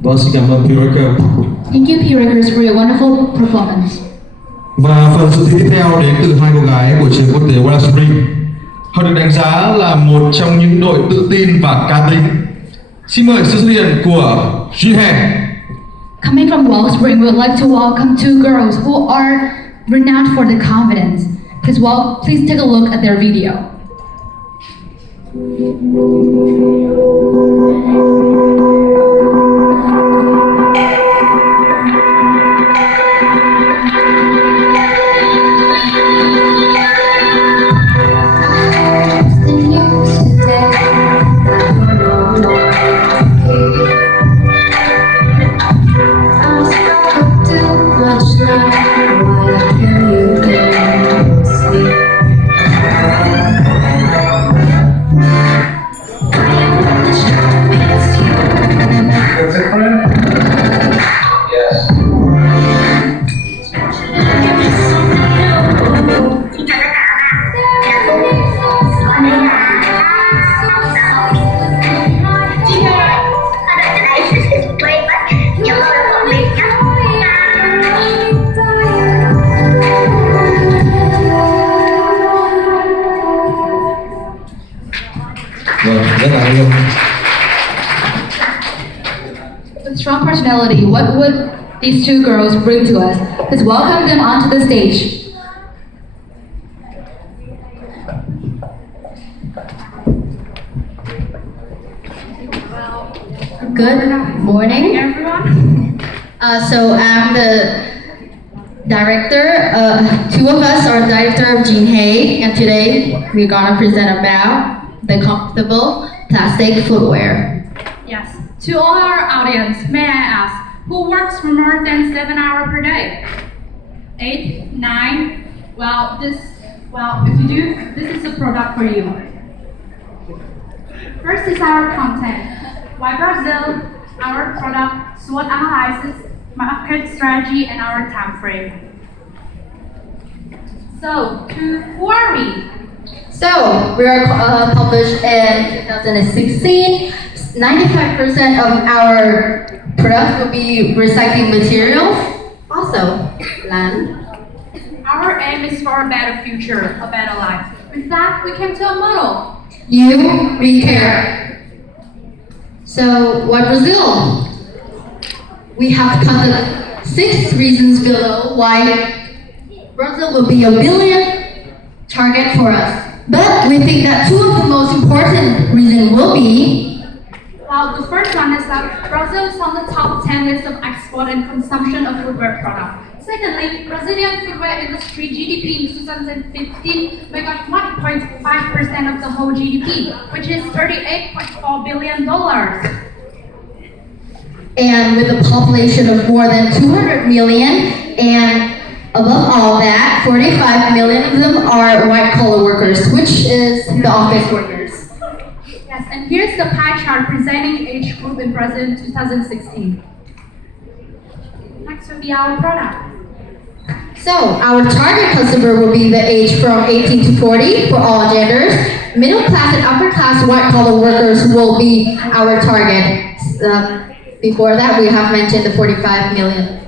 Vâng, xin cảm ơn P-Record. Thank you, P-Records, for your wonderful performance. Và phần dự thi tiếp theo đến từ hai cô gái của trường quốc tế West Spring. Họ được đánh giá là một trong những đội tự tin và cá tính. Xin mời sự xuất hiện của jinhae. Coming from Wellspring, we would like to welcome two girls who are renowned for their confidence. Please take a look at their video. With strong personality, what would these two girls bring to us? Let's welcome them onto the stage. Good morning, everyone. So I'm the director. Two of us are director of jinhae, and today we're gonna present about the comfortable plastic footwear. Yes. To all our audience, may I ask, who works for more than 7 hours per day? 8, 9? If you do, this is a product for you. First is our content. Why Brazil? Our product, SWOT analysis, market strategy, and our time frame. So, who are we? So we are published in 2016. 95% of our products will be recycling materials. Also, land. Our aim is for a better future, a better life. With that, we came to a model. You, we care. So why Brazil? We have counted 6 reasons below why Brazil will be a billion target for us. But we think that 2 of the most important reasons will be. Well, the first one is that Brazil is on the top 10 list of export and consumption of footwear products. Secondly, Brazilian footwear industry GDP in 2015 made up 1.5% of the whole GDP, which is $38.4 billion. And with a population of more than 200 million, and above all that, 45 million of them are white-collar workers, which is the office workers. Yes, and here's the pie chart presenting age group in Brazil in 2016. Next will be our product. So, our target customer will be the age from 18 to 40 for all genders. Middle class and upper class white-collar workers will be our target. Before that, we have mentioned the 45 million.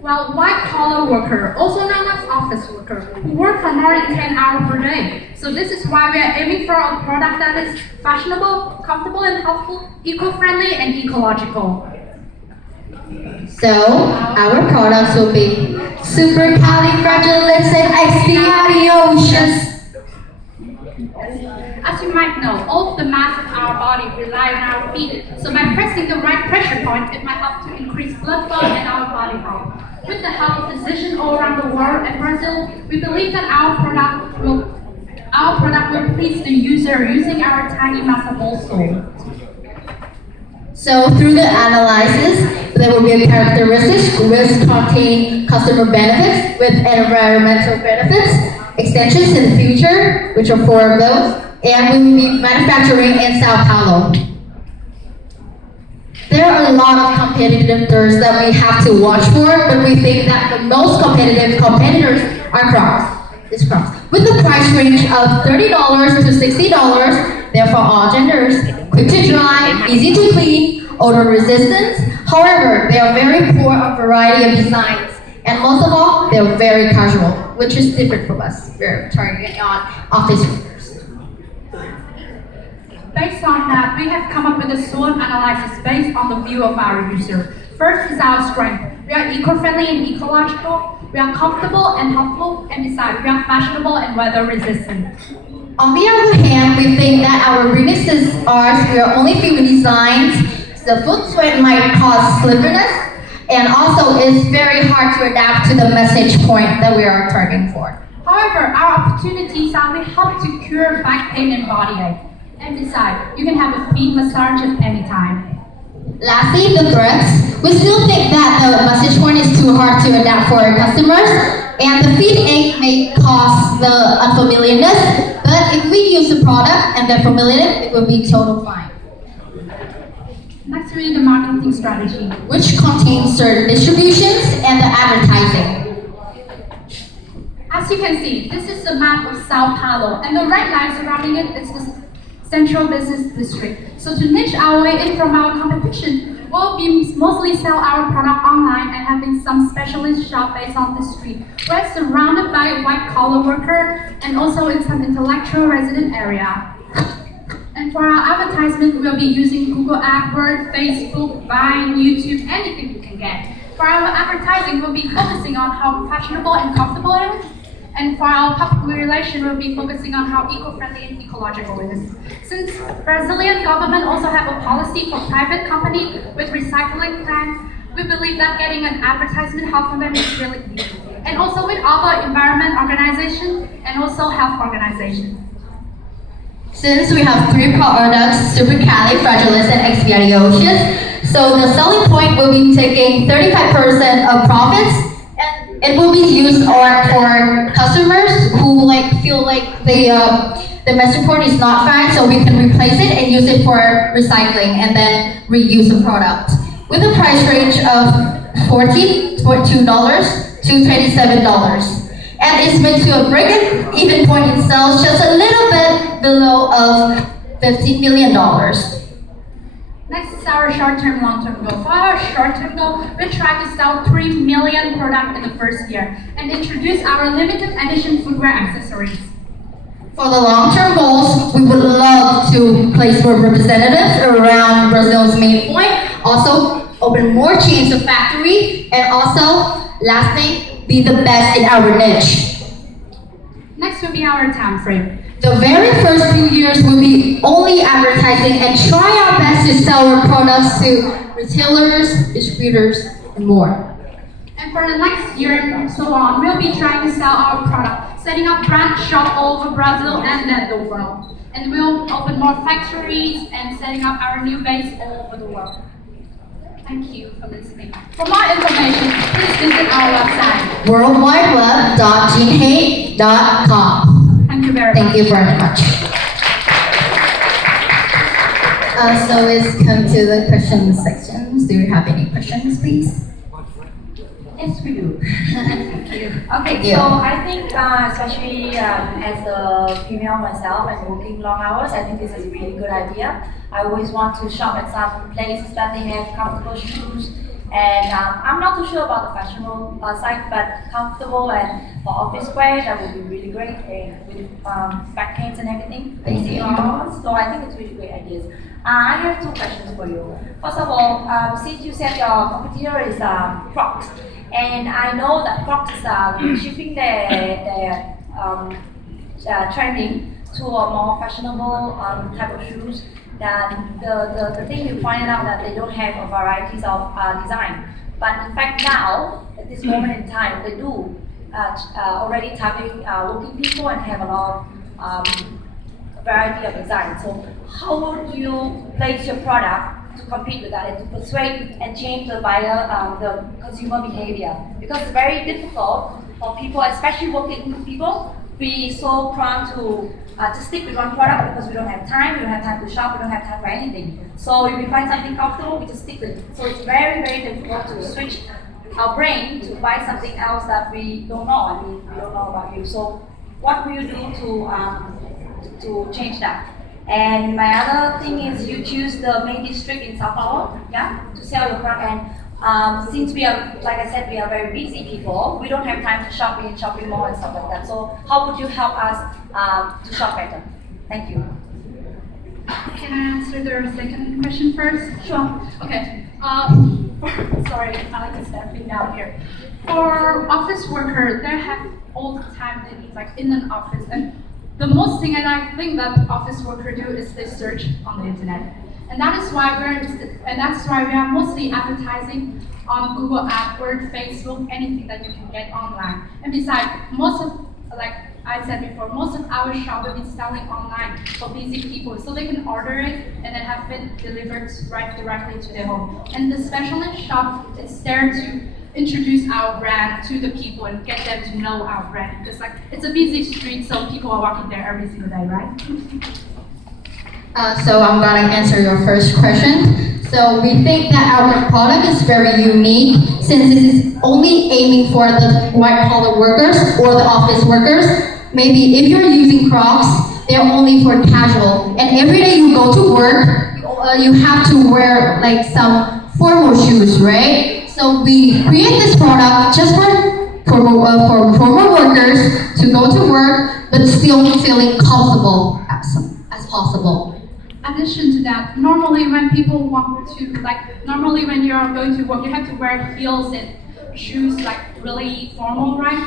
Well, white-collar worker, also known as office worker, who work for more than 10 hours per day. So this is why we are aiming for a product that is fashionable, comfortable and helpful, eco-friendly and ecological. So, our products will be supercalifragilisticexpialidocious. As you might know, all of the mass of our body rely on our feet. So by pressing the right pressure point, it might help to increase blood flow and our body health. With the help of physicians all around the world and Brazil, we believe that our product will please the user using our tiny massable sole. So through the analysis, there will be characteristics which contain customer benefits with environmental benefits, extensions in the future, which are 4 of those, and we will be manufacturing in Sao Paulo. There are a lot of competitors that we have to watch for, but we think that the most competitive competitors are Crocs. It's Crocs. With the price range of $30 to $60, they're for all genders, quick to dry, easy to clean, odor resistance. However, they are very poor on variety of designs. And most of all, they're very casual, which is different from us. We're targeting on office workers. Based on that, we have come up with a SWOT analysis based on the view of our user. First is our strength. We are eco-friendly and ecological. We are comfortable and helpful. And besides, we are fashionable and weather-resistant. On the other hand, we think that our weaknesses are we are only female designs. The foot sweat might cause slipperiness, and also it's very hard to adapt to the message point that we are targeting for. However, our opportunities are we help to cure back pain and body ache. And besides, you can have a feet massage at any time. Lastly, the threats. We still think that the message point is too hard to adapt for our customers, and the feet ache may cause the unfamiliarness, but if we use the product and they're familiar, it will be total fine. Next, we need the marketing strategy. Which contains certain distributions and the advertising. As you can see, this is the map of Sao Paulo, and the red line surrounding it is the central business district. So to niche our way in from our competition, we'll be mostly sell our product online and having some specialist shop based on the street. We're surrounded by white-collar worker and also in some intellectual resident area. And for our advertisement, we'll be using Google AdWords, Facebook, Vine, YouTube, anything you can get. For our advertising, we'll be focusing on how fashionable and comfortable it is. And for our public relation, we'll be focusing on how eco-friendly and ecological it is. Since Brazilian government also have a policy for private company with recycling plans, we believe that getting an advertisement help from them is really easy. And also with other environment organizations and also health organizations. Since we have three products, supercalifragilisticexpialidocious, so the selling point will be taking 35% of profits. It will be used for customers who feel like the message board is not fine, so we can replace it and use it for recycling and then reuse the product. With a price range of $14 to $27. And it's made to a break-even point in sales just a little bit below of $15 million. Next is our short-term, long-term goal. For our short-term goal, we try to sell 3 million products in the first year and introduce our limited edition footwear accessories. For the long-term goals, we would love to place more representatives around Brazil's main point, also open more chains of factory, and also, last thing, be the best in our niche. Next will be our time frame. The very first few years will be only advertising and try our best to sell our products to retailers, distributors, and more. And for the next year and so on, we'll be trying to sell our product, setting up brand shop all over Brazil and then the world. And we'll open more factories and setting up our new base all over the world. Thank you for listening. For more information, please visit our website. worldwideweb.jinhae.com. Thank you very much. Thank you very much. So let's come to the question sections. Do you have any questions, please? Yes, we do. Thank you. Okay, Yeah. so I think especially as a female myself and working long hours, I think this is a really good idea. I always want to shop at some places that they have comfortable shoes. And I'm not too sure about the fashionable side, but comfortable and for office wear, that would be really great. And with back pains and everything. Thank you. So I think it's really great ideas. I have two questions for you. First of all, since you said your competitor is Crocs, and I know that Crocs is shifting their trending to a more fashionable type of shoes. Then the thing you pointed out that they don't have a varieties of design. But in fact now, at this moment in time, they do already targeting working people and have a lot of variety of design. So how would you place your product to compete with that and to persuade and change the buyer, the consumer behavior? Because it's very difficult for people, especially working people, be so prone to just stick with one product because we don't have time to shop, we don't have time for anything. So if we find something comfortable, we just stick with it. So it's very, very difficult to switch our brain to buy something else that we don't know. We don't know about you. So what will you do to change that? And my other thing is you choose the main district in Sao Paulo, yeah, to sell your product. And since we are, like I said, we are very busy people, we don't have time to shop in shopping mall and stuff like that. So how would you help us to shop better? Thank you. Can I answer the second question first? Sure. Okay. Sorry, I like stepping down here. For office worker, they have all the time they need, like in an office, and the most thing and I think that office worker do is they search on the internet, and that's why we are mostly advertising on Google AdWords, Facebook, anything that you can get online. And besides, most of, like I said before, most of our shop will be selling online for busy people, so they can order it and then have it delivered right directly to their home. And the specialist shop is there to introduce our brand to the people and get them to know our brand. Because like it's a busy street, so people are walking there every single day, right? So I'm gonna answer your first question. So we think that our product is very unique since it is only aiming for the white collar workers or the office workers. Maybe if you're using Crocs, they're only for casual. And every day you go to work, you have to wear like some formal shoes, right? So we create this product just for formal workers to go to work, but still feeling comfortable as possible. In addition to that, normally when people want to, normally when you're going to work, you have to wear heels and shoes, like really formal, right?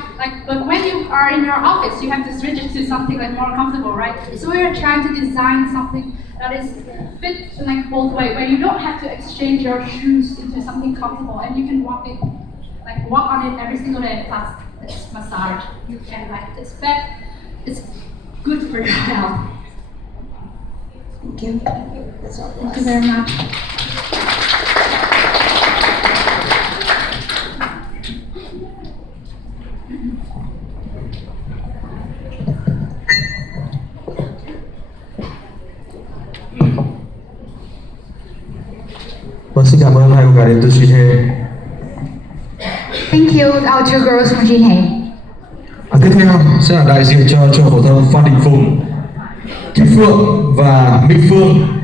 But when you are in your office, you have to switch it to something like more comfortable, right? So we are trying to design something that is fit like both ways, where you don't have to exchange your shoes into something comfortable, and you can walk on it every single day. Plus, it's massage. You can it's good for your health. Thank you. That's all. Thank you very much. Vâng, xin cảm ơn hai cô gái đến từ jinhae. Thank you, our two girls from jinhae. Tiếp theo sẽ là đại diện cho phổ thông Phan Đình Phùng, Kim Phượng và Minh Phương.